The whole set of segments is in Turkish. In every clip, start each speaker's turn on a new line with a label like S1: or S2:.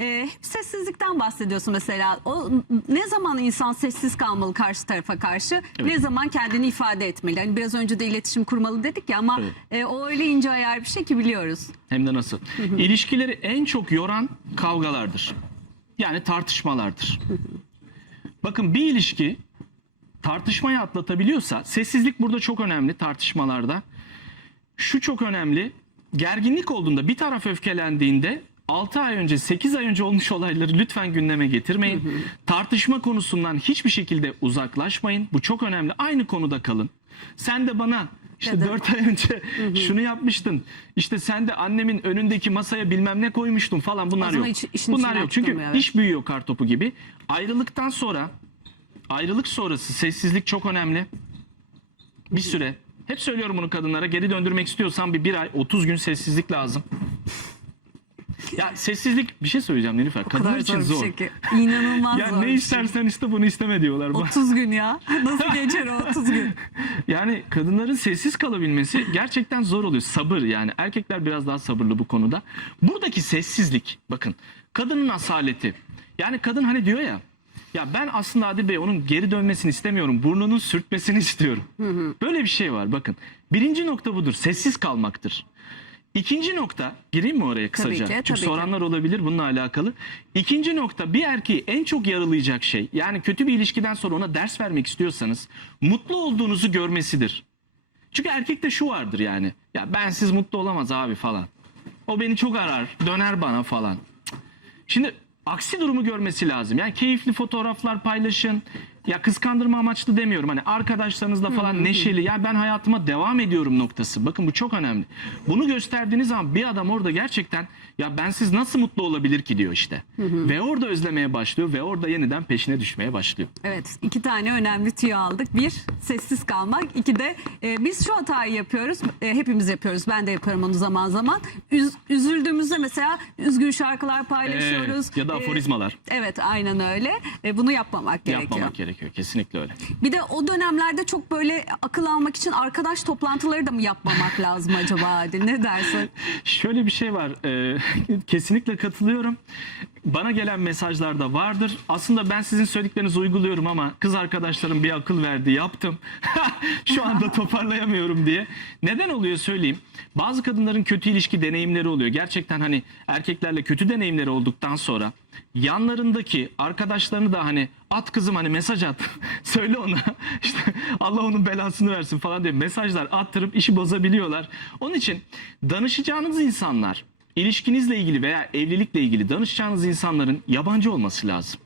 S1: e, hep sessizlikten bahsediyorsun mesela. O ne zaman insan sessiz kalmalı karşı tarafa karşı? Ne zaman kendini ifade etmeli? Hani biraz önce de iletişim kurmalı dedik ya ama
S2: Evet.
S1: e, o öyle ince ayar bir şey ki biliyoruz.
S2: Hem de nasıl? İlişkileri en çok yoran kavgalardır. Yani tartışmalardır. Bakın bir ilişki tartışmayı atlatabiliyorsa sessizlik burada çok önemli tartışmalarda. Şu çok önemli. Gerginlik olduğunda bir taraf öfkelendiğinde 6 ay önce 8 ay önce olmuş olayları lütfen gündeme getirmeyin. Tartışma konusundan hiçbir şekilde uzaklaşmayın. Bu çok önemli. Aynı konuda kalın. Sen de bana işte
S1: Neden?
S2: 4 ay önce şunu yapmıştın. İşte sen de annemin önündeki masaya bilmem ne koymuştun falan bunlar yok.
S1: hiç
S2: bunlar yok. Çünkü
S1: evet.
S2: iş büyüyor kartopu gibi. Ayrılıktan sonra ayrılık sonrası sessizlik çok önemli. Bir süre hep söylüyorum bunu kadınlara geri döndürmek istiyorsan bir, bir ay 30 gün sessizlik lazım. Ya sessizlik bir şey söyleyeceğim Nilüfer.
S1: O kadar
S2: için
S1: zor
S2: zor.
S1: bir şey ki. İnanılmaz
S2: Ya
S1: zor
S2: ne
S1: bir şey.
S2: istersen iste bunu isteme diyorlar. Bak.
S1: 30 gün ya. Nasıl geçer o 30 gün?
S2: Yani kadınların sessiz kalabilmesi gerçekten zor oluyor. Sabır yani. Erkekler biraz daha sabırlı bu konuda. Buradaki sessizlik bakın kadının asaleti. Yani kadın hani diyor ya ya ben aslında Adil Bey onun geri dönmesini istemiyorum. Burnunun sürtmesini istiyorum. Böyle bir şey var bakın. Birinci nokta budur. Sessiz kalmaktır. İkinci nokta, gireyim mi oraya kısaca?
S1: ki,
S2: Çünkü
S1: tabii ki.
S2: soranlar olabilir bununla alakalı. İkinci nokta bir erkeği en çok yaralayacak şey. Yani kötü bir ilişkiden sonra ona ders vermek istiyorsanız mutlu olduğunuzu görmesidir. Çünkü erkekte şu vardır yani. Ya bensiz mutlu olamaz abi falan. O beni çok arar, döner bana falan. Şimdi aksi durumu görmesi lazım. Yani keyifli fotoğraflar paylaşın. Ya kıskandırma amaçlı demiyorum. Hani arkadaşlarınızla falan neşeli. Ya ben hayatıma devam ediyorum noktası. Bakın bu çok önemli. Bunu gösterdiğiniz zaman bir adam orada gerçekten ya bensiz nasıl mutlu olabilir ki diyor işte. Ve orada özlemeye başlıyor ve orada yeniden peşine düşmeye başlıyor.
S1: Evet iki tane önemli tüyo aldık. Bir sessiz kalmak. İki de e, biz şu hatayı yapıyoruz. E, hepimiz yapıyoruz. Ben de yaparım onu zaman zaman. Üz- üzüldüğümüzde mesela üzgün şarkılar paylaşıyoruz.
S2: Evet, ya da
S1: E,
S2: aforizmalar.
S1: evet aynen öyle. E, bunu yapmamak gerekiyor.
S2: Yapmamak gerekiyor. Kesinlikle öyle.
S1: Bir de o dönemlerde çok böyle akıl almak için arkadaş toplantıları da mı yapmamak lazım acaba Adil? Ne dersin?
S2: Şöyle bir şey var. e, kesinlikle katılıyorum. Bana gelen mesajlarda vardır. Aslında ben sizin söylediklerinizi uyguluyorum ama kız arkadaşlarım bir akıl verdi, yaptım. Şu anda toparlayamıyorum diye. Neden oluyor söyleyeyim. Bazı kadınların kötü ilişki deneyimleri oluyor. Gerçekten hani erkeklerle kötü deneyimleri olduktan sonra yanlarındaki arkadaşlarını da hani at kızım hani mesaj at. Söyle ona. işte Allah onun belasını versin falan diye mesajlar attırıp işi bozabiliyorlar. Onun için danışacağınız insanlar ilişkinizle ilgili veya evlilikle ilgili danışacağınız insanların yabancı olması lazım.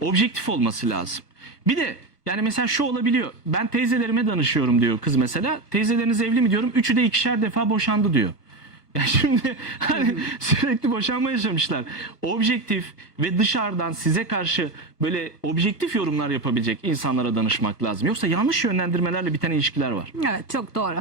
S2: Objektif olması lazım. Bir de yani mesela şu olabiliyor. Ben teyzelerime danışıyorum diyor kız mesela. Teyzeleriniz evli mi diyorum. Üçü de ikişer defa boşandı diyor. Ya şimdi hani sürekli boşanma yaşamışlar. Objektif ve dışarıdan size karşı böyle objektif yorumlar yapabilecek insanlara danışmak lazım. Yoksa yanlış yönlendirmelerle biten ilişkiler var.
S1: Evet çok doğru.